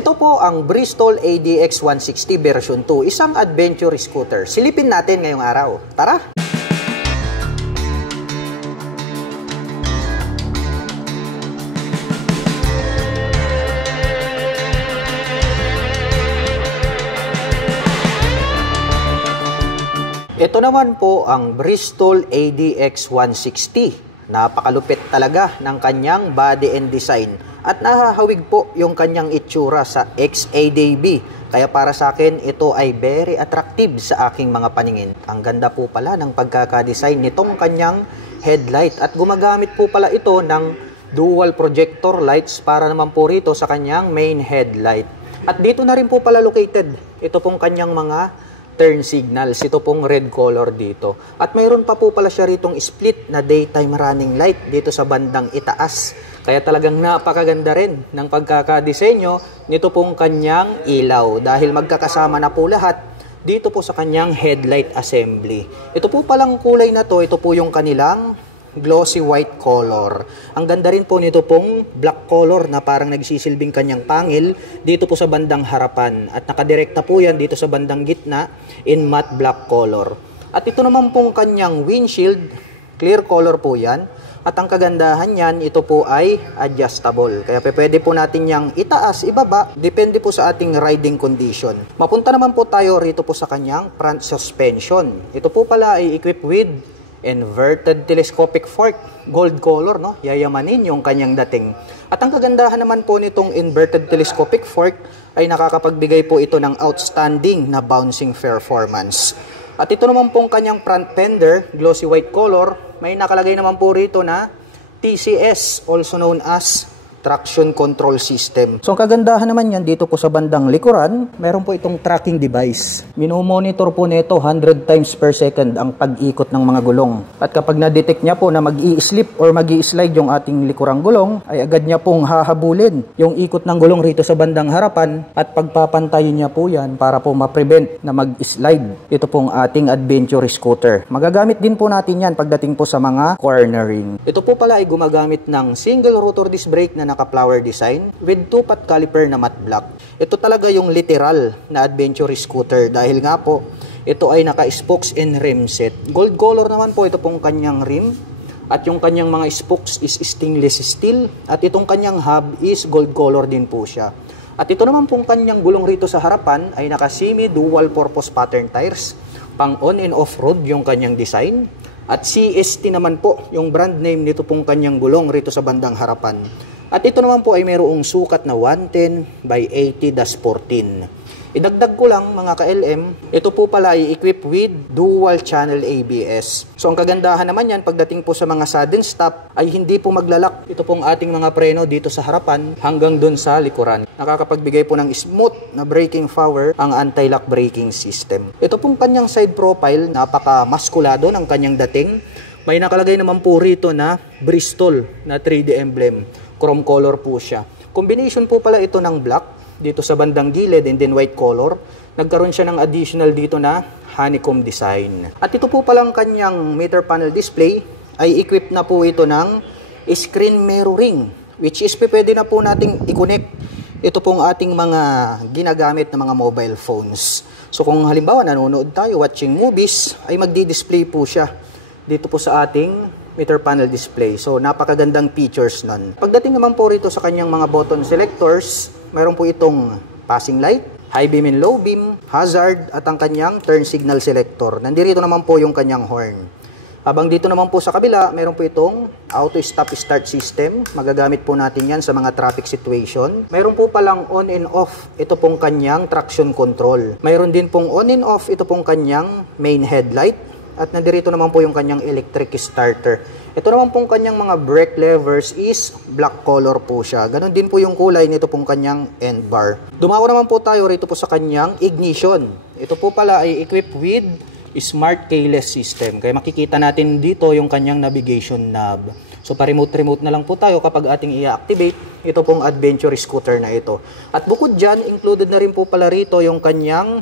Ito po ang Bristol ADX 160 version 2, isang adventure scooter. Silipin natin ngayong araw. Tara! Ito naman po ang Bristol ADX 160. Napakalupit talaga ng kanyang body and design. At nahahawig po yung kanyang itsura sa XADB. Kaya para sa akin, ito ay very attractive sa aking mga paningin. Ang ganda po pala ng pagkakadesign nitong kanyang headlight. At gumagamit po pala ito ng dual projector lights para naman po rito sa kanyang main headlight. At dito na rin po pala located ito pong kanyang mga turn signals. Ito pong red color dito. At mayroon pa po pala siya ritong split na daytime running light dito sa bandang itaas. Kaya talagang napakaganda rin ng pagkakadisenyo nito pong kanyang ilaw. Dahil magkakasama na po lahat dito po sa kanyang headlight assembly. Ito po palang kulay na to, ito po yung kanilang glossy white color. Ang ganda rin po nito pong black color na parang nagsisilbing kanyang pangil dito po sa bandang harapan. At nakadirekta po yan dito sa bandang gitna in matte black color. At ito naman pong kanyang windshield, clear color po yan. At ang kagandahan yan, ito po ay adjustable. Kaya pwede po natin yang itaas, ibaba, depende po sa ating riding condition. Mapunta naman po tayo rito po sa kanyang front suspension. Ito po pala ay equipped with inverted telescopic fork, gold color, no? Yayamanin yung kanyang dating. At ang kagandahan naman po nitong inverted telescopic fork ay nakakapagbigay po ito ng outstanding na bouncing performance. At ito naman pong kanyang front fender, glossy white color, may nakalagay naman po rito na TCS, also known as traction control system. So ang kagandahan naman yan dito po sa bandang likuran, meron po itong tracking device. Mino-monitor po nito 100 times per second ang pag-ikot ng mga gulong. At kapag na-detect niya po na mag-i-slip or mag-i-slide yung ating likurang gulong, ay agad niya pong hahabulin yung ikot ng gulong rito sa bandang harapan at pagpapantayin niya po yan para po ma-prevent na mag-slide. Ito pong ating adventure scooter. Magagamit din po natin yan pagdating po sa mga cornering. Ito po pala ay gumagamit ng single rotor disc brake na naka-flower design with 2-pot caliper na matte black. Ito talaga yung literal na adventure scooter dahil nga po ito ay naka-spokes and rim set. Gold color naman po ito pong kanyang rim at yung kanyang mga spokes is stainless steel at itong kanyang hub is gold color din po siya. At ito naman pong kanyang gulong rito sa harapan ay naka-semi dual purpose pattern tires, pang on and off road yung kanyang design. At CST naman po yung brand name nito pong kanyang gulong rito sa bandang harapan. At ito naman po ay mayroong sukat na 110 by 80-14. Idagdag ko lang mga ka-LM, ito po pala ay equipped with dual channel ABS. So ang kagandahan naman yan pagdating po sa mga sudden stop ay hindi po maglalak ito pong ating mga preno dito sa harapan hanggang dun sa likuran. Nakakapagbigay po ng smooth na braking power ang anti-lock braking system. Ito pong kanyang side profile, napaka-maskulado ng kanyang dating. May nakalagay naman po rito na Bristol na 3D emblem. Chrome color po siya. Combination po pala ito ng black dito sa bandang gilid and then white color. Nagkaroon siya ng additional dito na honeycomb design. At ito po palang kanyang meter panel display ay equipped na po ito ng screen mirroring, which is pwede na po nating i-connect ito pong ating mga ginagamit na mga mobile phones. So kung halimbawa nanonood tayo watching movies ay magdi-display po siya dito po sa ating meter panel display. So, napakagandang features nun. Pagdating naman po rito sa kanyang mga button selectors, mayroon po itong passing light, high beam and low beam, hazard, at ang kanyang turn signal selector. Nandito naman po yung kanyang horn. Habang dito naman po sa kabila, mayroon po itong auto stop start system. Magagamit po natin yan sa mga traffic situation. Mayroon po palang on and off, ito pong kanyang traction control. Mayroon din pong on and off, ito pong kanyang main headlight. At nandirito naman po yung kanyang electric starter. Ito naman pong kanyang mga brake levers is black color po siya. Ganon din po yung kulay nito pong kanyang end bar. Dumako naman po tayo rito po sa kanyang ignition. Ito po pala ay equipped with smart keyless system. Kaya makikita natin dito yung kanyang navigation knob. So pa-remote na lang po tayo kapag ating i-activate ito pong adventure scooter na ito. At bukod dyan, included na rin po pala rito yung kanyang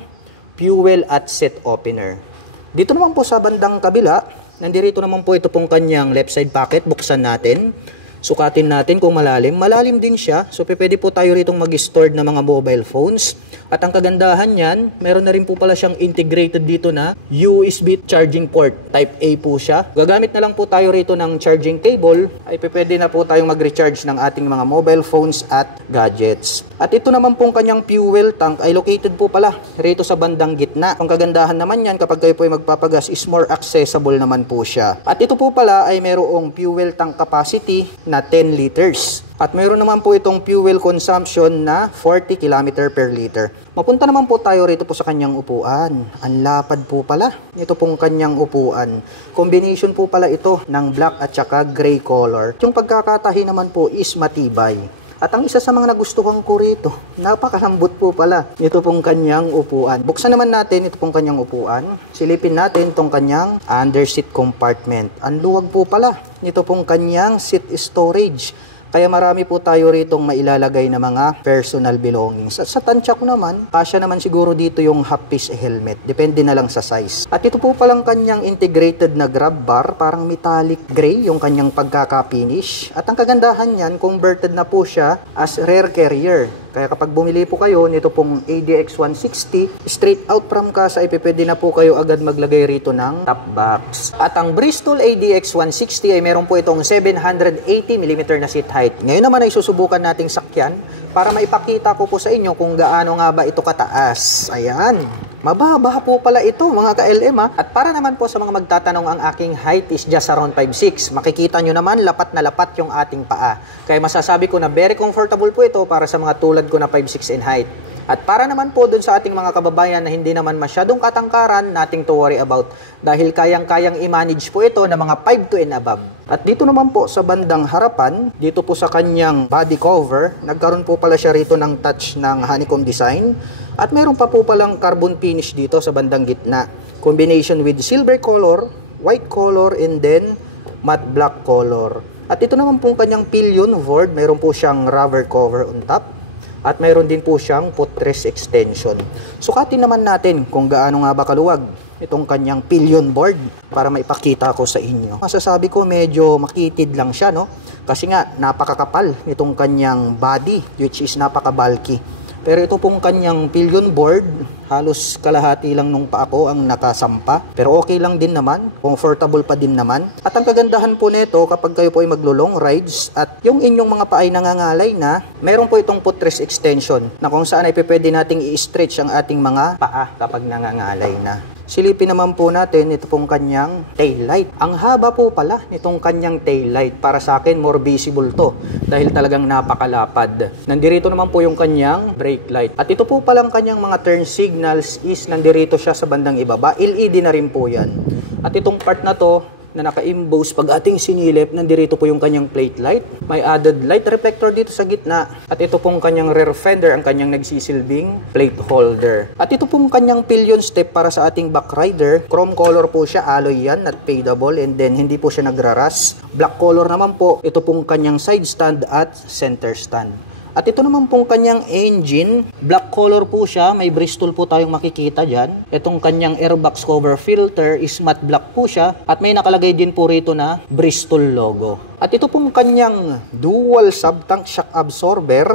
fuel at set opener. Dito naman po sa bandang kabila, nandirito naman po ito pong kanyang left side pocket. Buksan natin. Sukatin natin kung malalim. Malalim din siya. So pwede po tayo rito mag-store ng mga mobile phones. At ang kagandahan niyan, meron na rin po pala siyang integrated dito na USB charging port. Type A po siya. Gagamit na lang po tayo rito ng charging cable. Ay pwede na po tayong mag-recharge ng ating mga mobile phones at gadgets. At ito naman pong kanyang fuel tank ay located po pala rito sa bandang gitna. Ang kagandahan naman yan kapag kayo po ay magpapagas is more accessible naman po siya. At ito po pala ay merong fuel tank capacity na 10 liters. At mayroon naman po itong fuel consumption na 40 km per liter. Mapunta naman po tayo rito po sa kanyang upuan. Ang lapad po pala. Ito pong kanyang upuan. Combination po pala ito ng black at saka gray color. Yung pagkakatahi naman po is matibay. At ang isa sa mga nagustuhan ko rito, napakalambot po pala. Ito pong kanyang upuan. Buksan naman natin ito pong kanyang upuan. Silipin natin itong kanyang underseat compartment. Ang luwag po pala. Ito pong kanyang seat storage. Kaya marami po tayo ritong mailalagay na mga personal belongings. At sa tansya ko naman, kasya naman siguro dito yung half-piece helmet. Depende na lang sa size. At ito po palang kanyang integrated na grab bar, parang metallic gray yung kanyang pagkaka-finish. At ang kagandahan niyan, converted na po siya as rear carrier. Kaya kapag bumili po kayo nito pong ADX 160, straight out from casa, pwede na po kayo agad maglagay rito ng top box. At ang Bristol ADX 160 ay meron po itong 780mm na seat height. Ngayon naman ay susubukan nating sakyan para maipakita ko po sa inyo kung gaano nga ba ito kataas. Ayan. Mababa po pala ito mga ka-LM ha. At para naman po sa mga magtatanong, ang aking height is just around 5'6". Makikita nyo naman lapat na lapat yung ating paa. Kaya masasabi ko na very comfortable po ito para sa mga tulad ko na 5'6" in height. At para naman po dun sa ating mga kababayan na hindi naman masyadong katangkaran, nothing to worry about. Dahil kayang-kayang i-manage po ito na mga 5'2" and above. At dito naman po sa bandang harapan, dito po sa kanyang body cover, nagkaroon po pala siya rito ng touch ng honeycomb design. At meron pa po palang carbon finish dito sa bandang gitna. Combination with silver color, white color, and then matte black color. At ito naman po kanyang pillion board, meron po siyang rubber cover on top. At mayroon din po siyang footrest extension. Sukatin naman natin kung gaano nga ba kaluwag itong kanyang pillion board para maipakita ko sa inyo. Masasabi ko medyo makitid lang siya, no? Kasi nga napakakapal itong kanyang body, which is napaka-bulky. Pero ito pong kanyang pillion board, halos kalahati lang nung paa ko ang nakasampa. Pero okay lang din naman, comfortable pa din naman. At ang kagandahan po nito kapag kayo po ay maglo-long rides at yung inyong mga paa ay nangangalay na, meron po itong footrest extension na kung saan ay pwede nating i-stretch ang ating mga paa kapag nangangalay na. Silipin naman po natin ito pong kanyang tail light. Ang haba po pala nitong kanyang tail light. Para sa akin, more visible to dahil talagang napakalapad. Nandirito naman po yung kanyang brake light. At ito po palang kanyang mga turn signals is nandirito siya sa bandang ibaba. LED na rin po yan. At itong part na to na naka-emboss, pag ating sinilip, nandirito po yung kanyang plate light. May added light reflector dito sa gitna. At ito pong kanyang rear fender, ang kanyang nagsisilbing plate holder. At ito pong kanyang pillion step para sa ating back rider. Chrome color po siya, alloy yan, not fadable, and then hindi po siya nagraras. Black color naman po, ito pong kanyang side stand at center stand. At ito naman pong kanyang engine, black color po siya, may Bristol po tayong makikita dyan. Itong kanyang airbox cover filter is matte black po siya at may nakalagay din po rito na Bristol logo. At ito pong kanyang dual sub-tank shock absorber,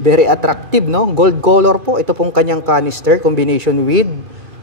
very attractive, no? Gold color po, ito pong kanyang canister combination with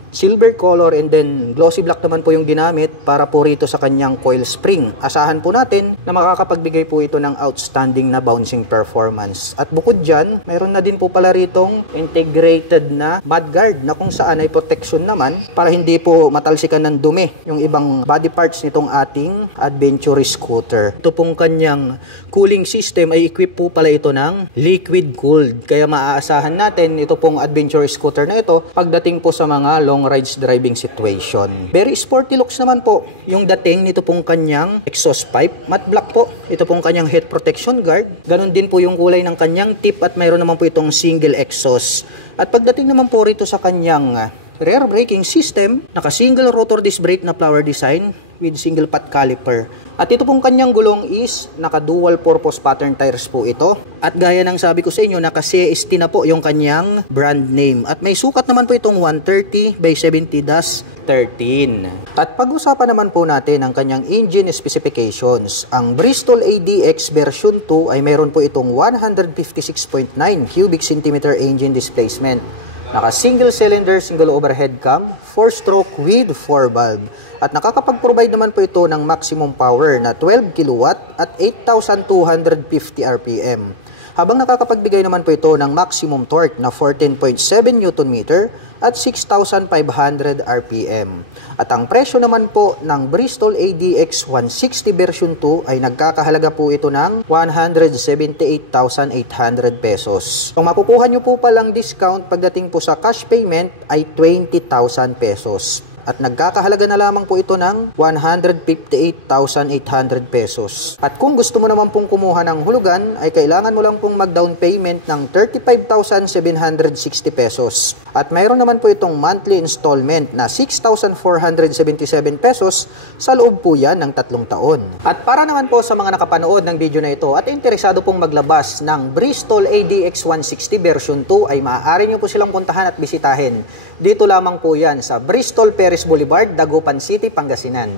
silver color, and then glossy black naman po yung ginamit para po rito sa kanyang coil spring. Asahan po natin na makakapagbigay po ito ng outstanding na bouncing performance. At bukod dyan, mayroon na din po pala ritong integrated na mudguard na kung saan ay protection naman para hindi po matalsikan ng dumi yung ibang body parts nitong ating adventure scooter. Ito pong kanyang cooling system ay equip po pala ito ng liquid cooled. Kaya maaasahan natin ito pong adventure scooter na ito pagdating po sa mga long rides driving situation. Very sporty looks naman po yung dating nito pong kanyang exhaust pipe. Matte black po. Ito pong kanyang head protection guard. Ganon din po yung kulay ng kanyang tip at mayroon naman po itong single exhaust. At pagdating naman po rito sa kanyang rear braking system, naka-single rotor disc brake na flower design with single pot caliper. At ito pong kanyang gulong is naka-dual purpose pattern tires po ito. At gaya ng sabi ko sa inyo, naka-CST na po yung kanyang brand name. At may sukat naman po itong 130 by 70-13. At pag-usapan naman po natin ang kanyang engine specifications. Ang Bristol ADX version 2 ay mayroon po itong 156.9 cubic centimeter engine displacement. Naka single cylinder, single overhead cam, 4-stroke with 4 valve. At nakakapag-provide naman po ito ng maximum power na 12 kW at 8,250 RPM. Habang nakakapagbigay naman po ito ng maximum torque na 14.7 Nm at 6,500 RPM. At ang presyo naman po ng Bristol ADX 160 version 2 ay nagkakahalaga po ito ng 178,800 pesos. Kung makukuha nyo po palang discount pagdating po sa cash payment ay 20,000 pesos. At nagkakahalaga na lamang po ito ng 158,800 pesos. At kung gusto mo naman pong kumuha ng hulugan, ay kailangan mo lang pong mag-down payment ng 35,760 pesos. At mayroon naman po itong monthly installment na 6,477 pesos sa loob po yan ng 3 taon. At para naman po sa mga nakapanood ng video na ito at interesado pong maglabas ng Bristol ADX 160 version 2 ay maaari nyo po silang puntahan at bisitahin. Dito lamang po yan sa Bristol Perez Boulevard, Dagupan City, Pangasinan.